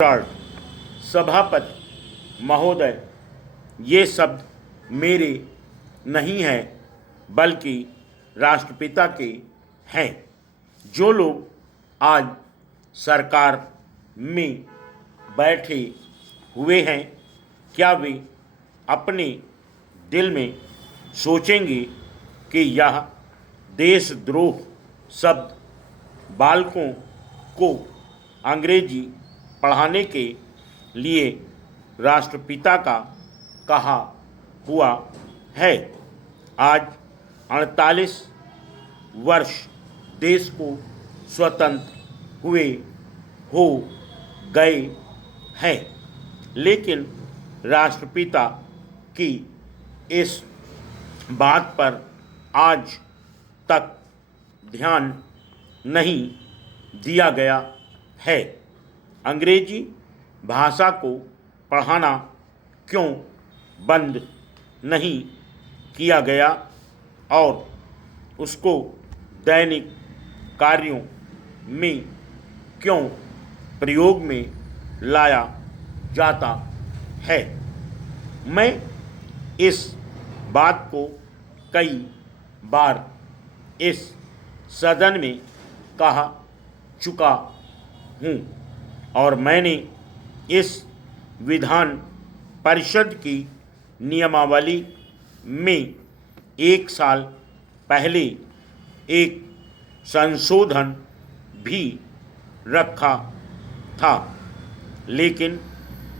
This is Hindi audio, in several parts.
लॉर्ड सभापति महोदय, ये शब्द मेरे नहीं हैं बल्कि राष्ट्रपिता के हैं। जो लोग आज सरकार में बैठे हुए हैं, क्या वे अपने दिल में सोचेंगे कि यह देशद्रोह शब्द बालकों को अंग्रेजी पढ़ाने के लिए राष्ट्रपिता का कहा हुआ है। आज 48 वर्ष देश को स्वतंत्र हुए हो गए हैं, लेकिन राष्ट्रपिता की इस बात पर आज तक ध्यान नहीं दिया गया है। अंग्रेजी भाषा को पढ़ाना क्यों बंद नहीं किया गया और उसको दैनिक कार्यों में क्यों प्रयोग में लाया जाता है। मैं इस बात को कई बार इस सदन में कहा चुका हूँ और मैंने इस विधान परिषद की नियमावली में 1 साल पहले एक संशोधन भी रखा था, लेकिन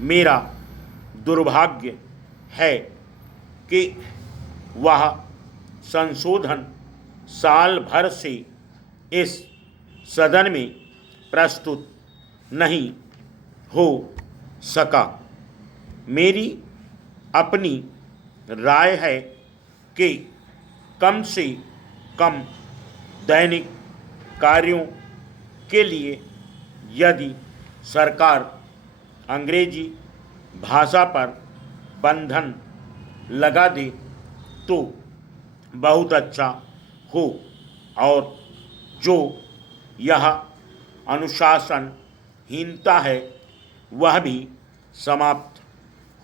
मेरा दुर्भाग्य है कि वह संशोधन साल भर से इस सदन में प्रस्तुत नहीं हो सका। मेरी अपनी राय है कि कम से कम दैनिक कार्यों के लिए यदि सरकार अंग्रेजी भाषा पर बंधन लगा दे तो बहुत अच्छा हो और जो यह अनुशासनहीनता है वह भी समाप्त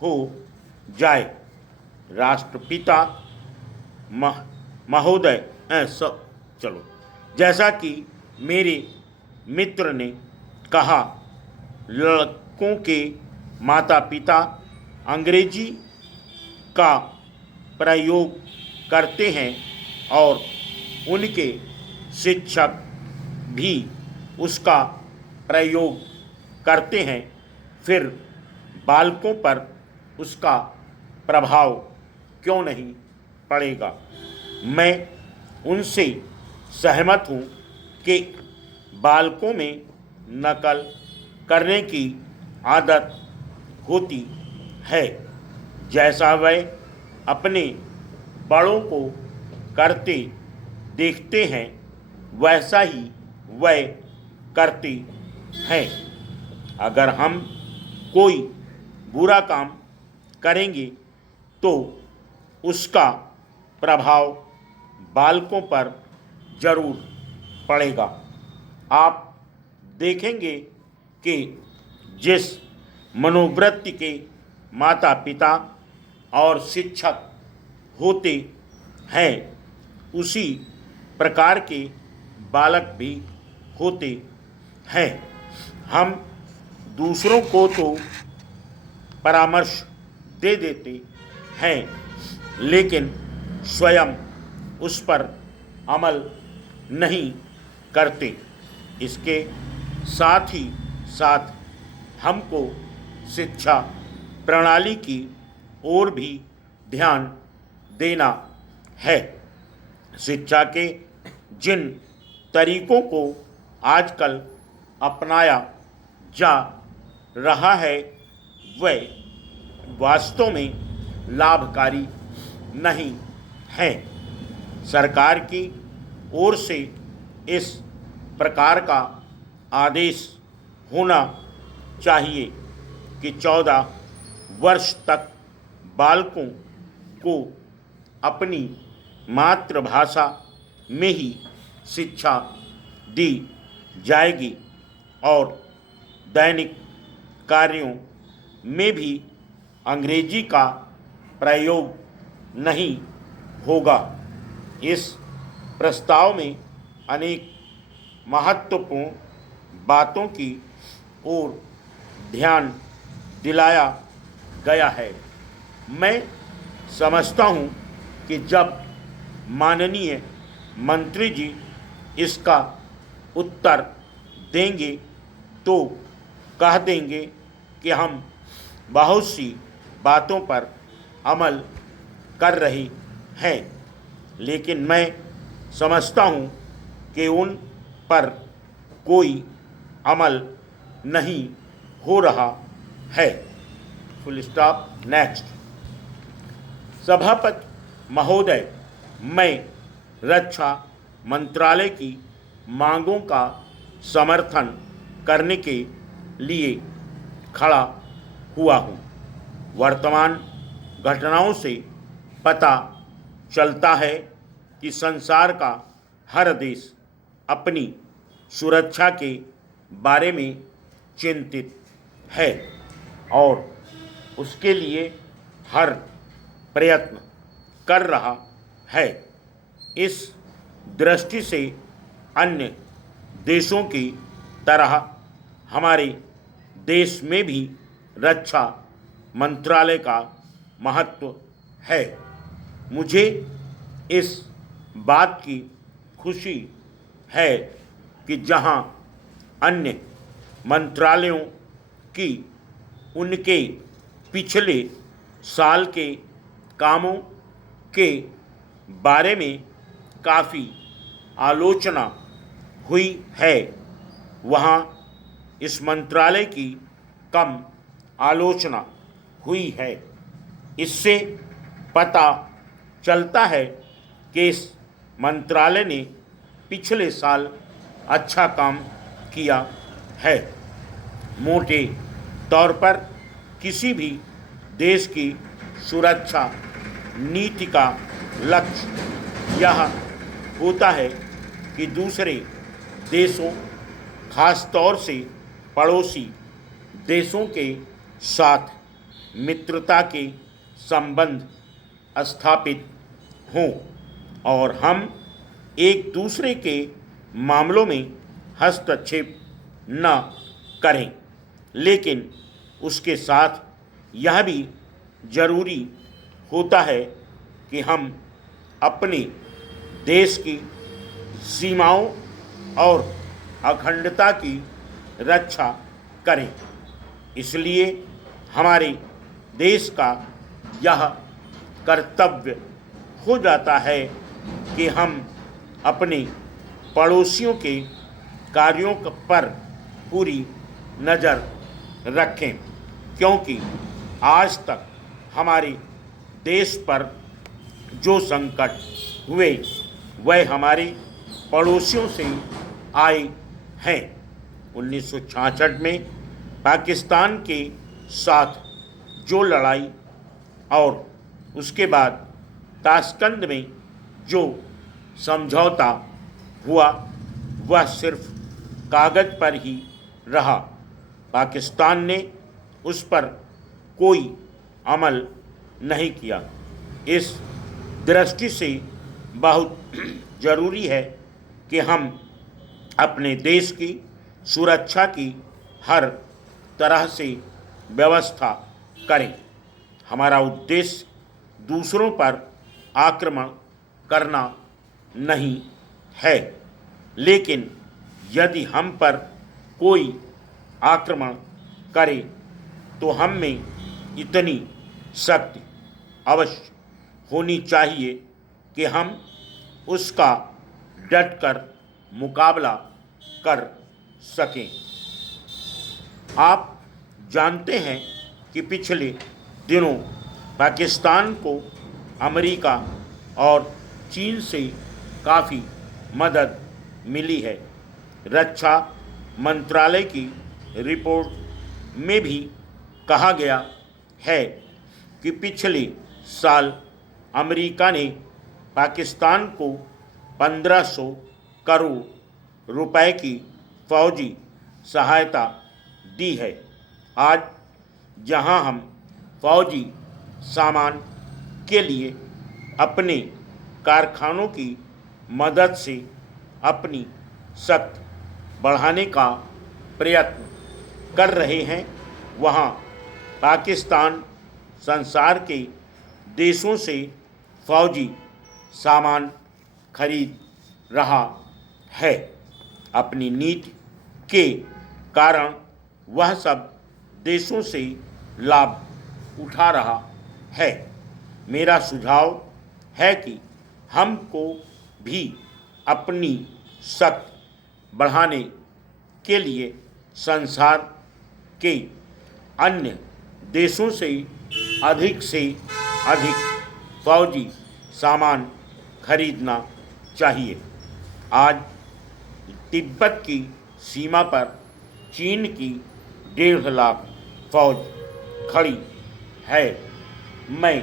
हो जाए। राष्ट्रपिता महोदय सब चलो, जैसा कि मेरे मित्र ने कहा, लड़कों के माता पिता अंग्रेजी का प्रयोग करते हैं और उनके शिक्षक भी उसका प्रयोग करते हैं, फिर बालकों पर उसका प्रभाव क्यों नहीं पड़ेगा। मैं उनसे सहमत हूँ कि बालकों में नकल करने की आदत होती है। जैसा वह अपने बड़ों को करते देखते हैं वैसा ही वह करते हैं। अगर हम कोई बुरा काम करेंगे तो उसका प्रभाव बालकों पर जरूर पड़ेगा। आप देखेंगे कि जिस मनोवृत्ति के माता पिता और शिक्षक होते हैं उसी प्रकार के बालक भी होते हैं। हम दूसरों को तो परामर्श दे देते हैं, लेकिन स्वयं उस पर अमल नहीं करते। इसके साथ ही साथ हमको शिक्षा प्रणाली की ओर भी ध्यान देना है। शिक्षा के जिन तरीकों को आजकल अपनाया जा रहा है वह वास्तव में लाभकारी नहीं है। सरकार की ओर से इस प्रकार का आदेश होना चाहिए कि 14 वर्ष तक बालकों को अपनी मातृभाषा में ही शिक्षा दी जाएगी और दैनिक कार्यों में भी अंग्रेजी का प्रयोग नहीं होगा। इस प्रस्ताव में अनेक महत्वपूर्ण बातों की ओर ध्यान दिलाया गया है। मैं समझता हूँ कि जब माननीय मंत्री जी इसका उत्तर देंगे तो कह देंगे कि हम बहुत सी बातों पर अमल कर रहे हैं, लेकिन मैं समझता हूँ कि उन पर कोई अमल नहीं हो रहा है। Full stop. नेक्स्ट। सभापति महोदय, मैं रक्षा मंत्रालय की मांगों का समर्थन करने के लिए खड़ा हुआ हूँ। वर्तमान घटनाओं से पता चलता है कि संसार का हर देश अपनी सुरक्षा के बारे में चिंतित है और उसके लिए हर प्रयत्न कर रहा है। इस दृष्टि से अन्य देशों की तरह हमारे देश में भी रक्षा मंत्रालय का महत्व है। मुझे इस बात की खुशी है कि जहां अन्य मंत्रालयों की उनके पिछले साल के कामों के बारे में काफ़ी आलोचना हुई है, वहाँ इस मंत्रालय की कम आलोचना हुई है। इससे पता चलता है कि इस मंत्रालय ने पिछले साल अच्छा काम किया है। मोटे तौर पर किसी भी देश की सुरक्षा नीति का लक्ष्य यह होता है कि दूसरे देशों, खास तौर से पड़ोसी देशों के साथ मित्रता के संबंध स्थापित हों और हम एक दूसरे के मामलों में हस्तक्षेप न करें, लेकिन उसके साथ यह भी जरूरी होता है कि हम अपने देश की सीमाओं और अखंडता की रक्षा करें। इसलिए हमारे देश का यह कर्तव्य हो जाता है कि हम अपने पड़ोसियों के कार्यों पर पूरी नज़र रखें, क्योंकि आज तक हमारे देश पर जो संकट हुए वह हमारे पड़ोसियों से आए हैं। 1966 में पाकिस्तान के साथ जो लड़ाई और उसके बाद ताशकंद में जो समझौता हुआ वह सिर्फ कागज़ पर ही रहा। पाकिस्तान ने उस पर कोई अमल नहीं किया। इस दृष्टि से बहुत ज़रूरी है कि हम अपने देश की सुरक्षा की हर तरह से व्यवस्था करें। हमारा उद्देश्य दूसरों पर आक्रमण करना नहीं है, लेकिन यदि हम पर कोई आक्रमण करे तो हम में इतनी शक्ति अवश्य होनी चाहिए कि हम उसका डटकर मुकाबला कर सकें। आप जानते हैं कि पिछले दिनों पाकिस्तान को अमेरिका और चीन से काफ़ी मदद मिली है। रक्षा मंत्रालय की रिपोर्ट में भी कहा गया है कि पिछले साल अमेरिका ने पाकिस्तान को 1500 करोड़ रुपए की फौजी सहायता दी है। आज जहां हम फौजी सामान के लिए अपने कारखानों की मदद से अपनी शक्ति बढ़ाने का प्रयत्न कर रहे हैं, वहां पाकिस्तान संसार के देशों से फौजी सामान खरीद रहा है। अपनी नीति के कारण वह सब देशों से लाभ उठा रहा है। मेरा सुझाव है कि हमको भी अपनी शक्ति बढ़ाने के लिए संसार के अन्य देशों से अधिक फौजी सामान खरीदना चाहिए। आज तिब्बत की सीमा पर चीन की 1.5 लाख फौज खड़ी है। मैं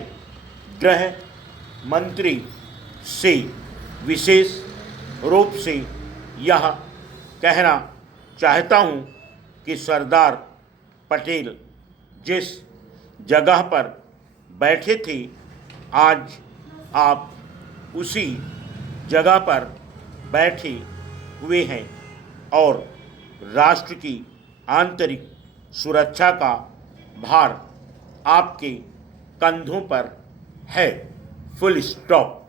गृह मंत्री से विशेष रूप से यह कहना चाहता हूं कि सरदार पटेल जिस जगह पर बैठे थे, आज आप उसी जगह पर बैठे हुए हैं और राष्ट्र की आंतरिक सुरक्षा का भार आपके कंधों पर है। Full stop.